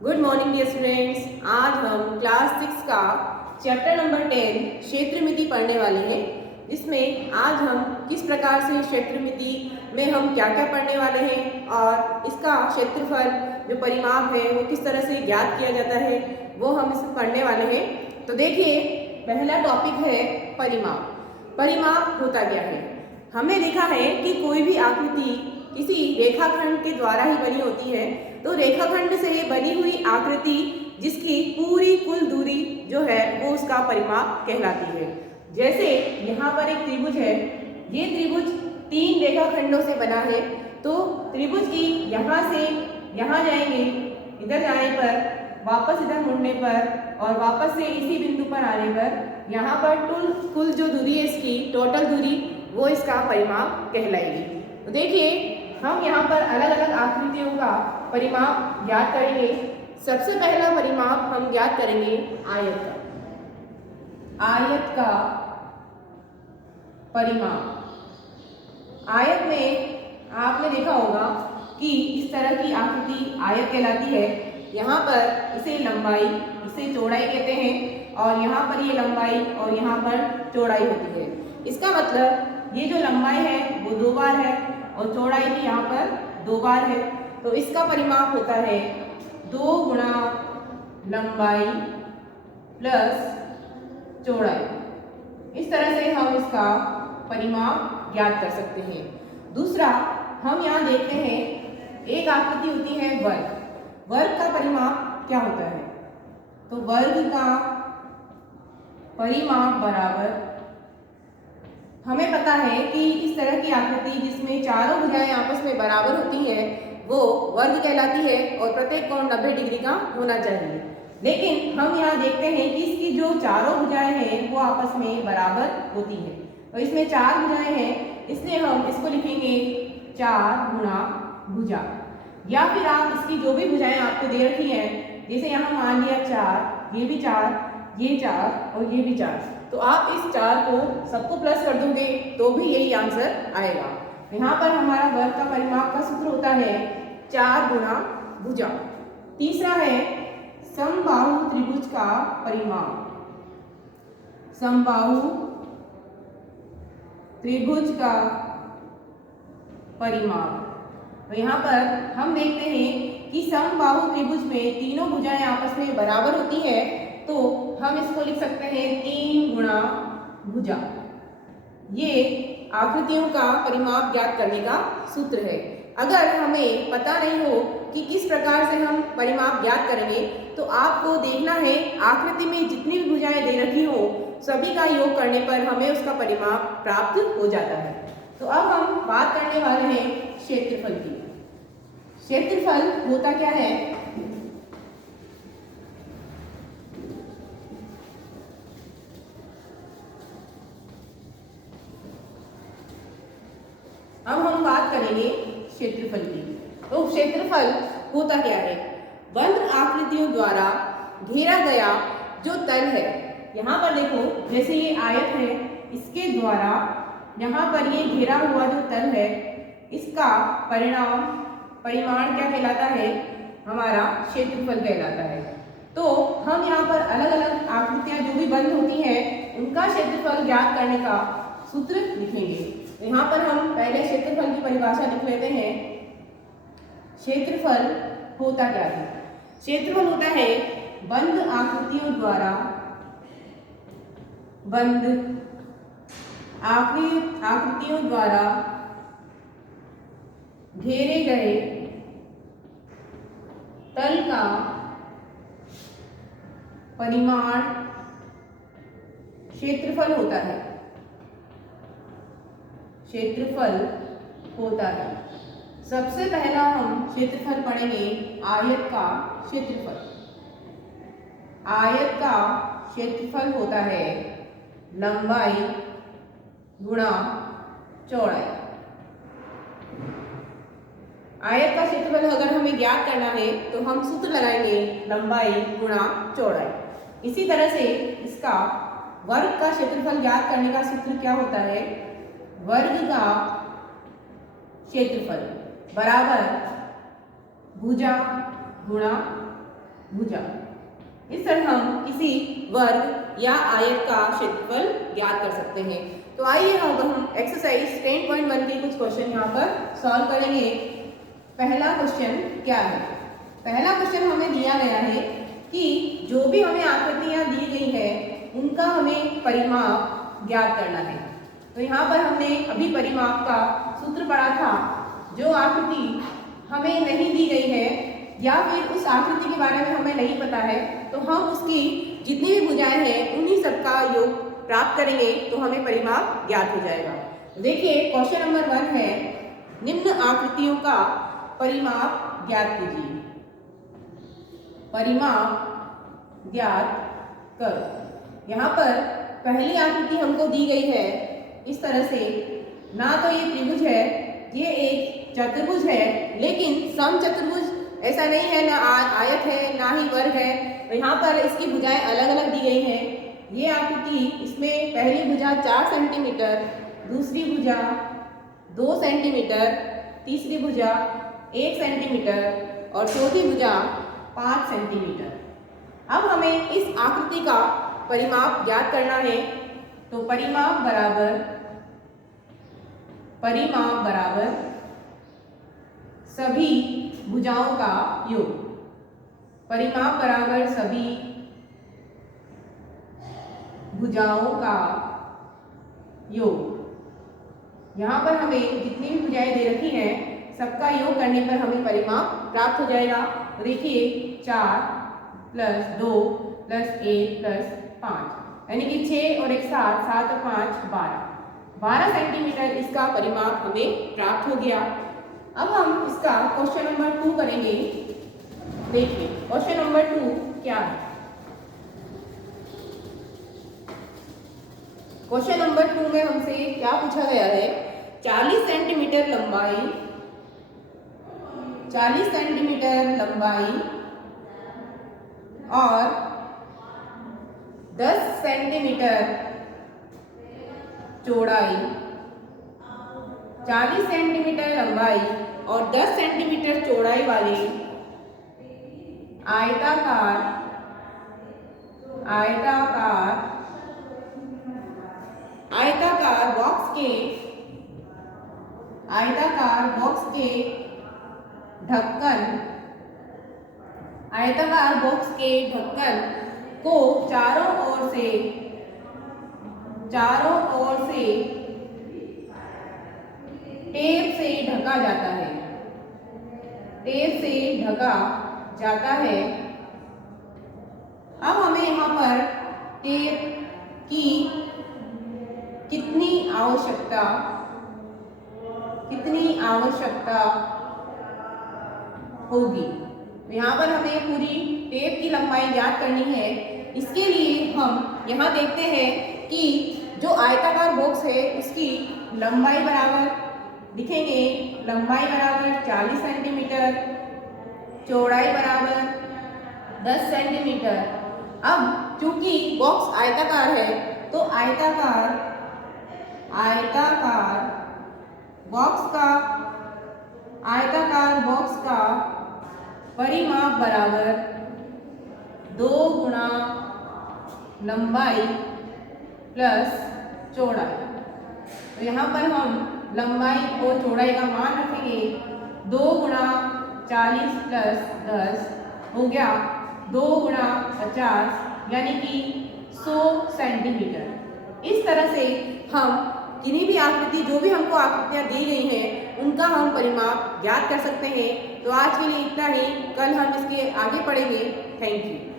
Good morning dear students. आज हम class 6 का चैप्टर नंबर 10 क्षेत्रमिति पढ़ने वाले हैं। इसमें आज हम किस प्रकार से क्षेत्रमिति में हम क्या क्या पढ़ने वाले हैं और इसका क्षेत्रफल जो परिमाप है वो किस तरह से ज्ञात किया जाता है वो हम इसमें पढ़ने वाले हैं। तो देखिए, पहला टॉपिक है परिमाप। परिमाप होता क्या है? हमने देखा है कि कोई भी आकृति किसी रेखाखंड के द्वारा ही बनी होती है। तो रेखाखंड से बनी हुई आकृति जिसकी पूरी कुल दूरी जो है वो उसका परिमाप कहलाती है। जैसे यहाँ पर एक त्रिभुज है, ये त्रिभुज 3 रेखाखंडों से बना है। तो त्रिभुज की यहाँ से यहाँ जाएंगे, इधर जाने पर, वापस इधर मुड़ने पर और वापस से इसी बिंदु पर आने पर यहाँ पर कुल जो दूरी है इसकी टोटल दूरी वो इसका परिमाप कहलाएगी। तो देखिए, हम यहाँ पर अलग अलग आकृतियों का परिमाप ज्ञात करेंगे। सबसे पहला परिमाप हम ज्ञात करेंगे आयत का। आयत का परिमाप। आयत में आपने देखा होगा कि इस तरह की आकृति आयत कहलाती है। यहाँ पर इसे लंबाई, इसे चौड़ाई कहते हैं और यहाँ पर ये लंबाई और यहाँ पर चौड़ाई होती है। इसका मतलब ये जो लंबाई है वो 2 बार है और चौड़ाई भी यहाँ पर 2 बार है। तो इसका परिमाप होता है 2 गुणा लंबाई प्लस चौड़ाई। इस तरह से हम इसका परिमाप ज्ञात कर सकते हैं। दूसरा, हम यहाँ देखते हैं एक आकृति होती है वर्ग। वर्ग का परिमाप क्या होता है? तो वर्ग का परिमाप बराबर, हमें पता है कि इस तरह की आकृति जिसमें चारों भुजाएं आपस में बराबर होती हैं वो वर्ग कहलाती है और प्रत्येक कोण 90 डिग्री का होना चाहिए। लेकिन हम यहाँ देखते हैं कि इसकी जो चारों भुजाएं हैं वो आपस में बराबर होती हैं। तो इसमें 4 भुजाएं हैं, इसलिए हम इसको लिखेंगे 4 गुणा भुजा। या फिर आप इसकी जो भी भुजाएं आपको दे रखी हैं, जैसे यहाँ मान लिया 4, ये भी 4, ये 4 और ये भी 4, तो आप इस 4 को सबको प्लस कर दोगे तो भी यही आंसर आएगा। यहाँ पर हमारा वर्ग का परिमाप का सूत्र होता है 4 गुणा भुजा। तीसरा है समबाहु त्रिभुज का परिमाप। समबाहु त्रिभुज का परिमाप। तो यहाँ पर हम देखते हैं कि समबाहु त्रिभुज में तीनों भुजाएं आपस में बराबर होती है। तो हम इसको लिख सकते हैं 3 गुणा भुजा। ये आकृतियों का परिमाप ज्ञात करने का सूत्र है। अगर हमें पता नहीं हो कि किस प्रकार से हम परिमाप ज्ञात करेंगे तो आपको देखना है आकृति में जितनी भी भुजाएं दे रखी हो सभी का योग करने पर हमें उसका परिमाप प्राप्त हो जाता है। तो अब हम बात करने वाले हैं क्षेत्रफल की। क्षेत्रफल होता क्या है? अब हम बात करेंगे क्षेत्रफल की। तो क्षेत्रफल होता क्या है? बंद आकृतियों द्वारा घेरा गया जो तल है। यहाँ पर देखो, जैसे ये आयत है, इसके द्वारा यहाँ पर ये घेरा हुआ जो तल है इसका परिमाण क्या कहलाता है? हमारा क्षेत्रफल कहलाता है। तो हम यहाँ पर अलग अलग आकृतियां जो भी बंद होती हैं उनका क्षेत्रफल ज्ञात करने का सूत्र लिखेंगे। यहाँ पर हम पहले क्षेत्रफल की परिभाषा लिख लेते हैं। क्षेत्रफल होता क्या है? क्षेत्रफल होता है बंद आकृतियों द्वारा, बंद आकृतियों द्वारा घेरे गए तल का परिमाण क्षेत्रफल होता है। क्षेत्रफल होता है। सबसे पहला हम क्षेत्रफल पढ़ेंगे आयत का क्षेत्रफल। आयत का क्षेत्रफल होता है लंबाई गुणा चौड़ाई। आयत का क्षेत्रफल अगर हमें ज्ञात करना है तो हम सूत्र लगाएंगे लंबाई गुणा चौड़ाई। इसी तरह से इसका वर्ग का क्षेत्रफल ज्ञात करने का सूत्र क्या होता है? वर्ग का क्षेत्रफल बराबर भुजा गुणा भुजा। इस तरह हम किसी वर्ग या आयत का क्षेत्रफल ज्ञात कर सकते हैं। तो आइए अब हम एक्सरसाइज 10.1 के कुछ क्वेश्चन यहाँ पर सॉल्व करेंगे। पहला क्वेश्चन क्या है? पहला क्वेश्चन हमें दिया गया है कि जो भी हमें आकृतियाँ दी गई है उनका हमें परिमाप ज्ञात करना है। तो यहाँ पर हमने अभी परिमाप का सूत्र पढ़ा था। जो आकृति हमें नहीं दी गई है या फिर उस आकृति के बारे में हमें नहीं पता है तो हम उसकी जितनी भी भुजाएं हैं उन्हीं सबका योग प्राप्त करेंगे तो हमें परिमाप ज्ञात हो जाएगा। देखिए क्वेश्चन नंबर 1 है, निम्न आकृतियों का परिमाप ज्ञात कीजिए। परिमाप ज्ञात करो। यहाँ पर पहली आकृति हमको दी गई है इस तरह से, ना तो ये त्रिभुज है, ये एक चतुर्भुज है, लेकिन समचतुर्भुज ऐसा नहीं है, ना आयत है ना ही वर्ग है। तो यहाँ पर इसकी भुजाएं अलग अलग दी गई हैं। ये आकृति, इसमें पहली भुजा 4 सेंटीमीटर, दूसरी भुजा 2 सेंटीमीटर, तीसरी भुजा 1 सेंटीमीटर और चौथी भुजा 5 सेंटीमीटर। अब हमें इस आकृति का परिमाप ज्ञात करना है। तो परिमाप बराबर सभी भुजाओं का योग। परिमाप बराबर सभी भुजाओं का योग। यहाँ पर हमें जितनी भी भुजाएं दे रखी हैं सबका योग करने पर हमें परिमाप प्राप्त हो जाएगा। तो देखिए 4 + 2 + 1 + 5 यानी कि 6 और 1 7, 7 और 5 12 सेंटीमीटर इसका परिमाप हमें प्राप्त हो गया। अब हम इसका क्वेश्चन नंबर 2 करेंगे। देखिए क्वेश्चन नंबर 2 क्या है? क्वेश्चन नंबर 2 में हमसे क्या पूछा गया है? 40 सेंटीमीटर लंबाई, 40 सेंटीमीटर लंबाई और 10 सेंटीमीटर चौड़ाई, 40 सेंटीमीटर लंबाई और 10 सेंटीमीटर चौड़ाई वाली आयताकार बॉक्स के ढक्कन को चारों ओर से टेप से ढका जाता है। अब हमें यहाँ पर टेप की कितनी आवश्यकता होगी? तो यहाँ पर हमें पूरी टेप की लंबाई ज्ञात करनी है। इसके लिए हम यहाँ देखते हैं कि जो आयताकार बॉक्स है उसकी लंबाई बराबर लिखेंगे। लंबाई बराबर 40 सेंटीमीटर, चौड़ाई बराबर 10 सेंटीमीटर। अब चूंकि बॉक्स आयताकार है तो आयताकार बॉक्स का परिमाप बराबर 2 गुणा लंबाई प्लस चौड़ाई। तो यहाँ पर हम लंबाई और चौड़ाई का मान रखेंगे। 2 गुणा 40 + 10 हो गया 2 गुणा 50 यानी कि 100 सेंटीमीटर। इस तरह से हम किन्हीं भी आकृति, जो भी हमको आकृतियाँ दी गई हैं उनका हम परिमाप ज्ञात कर सकते हैं। तो आज के लिए इतना ही, कल हम इसके आगे पढ़ेंगे। Thank you.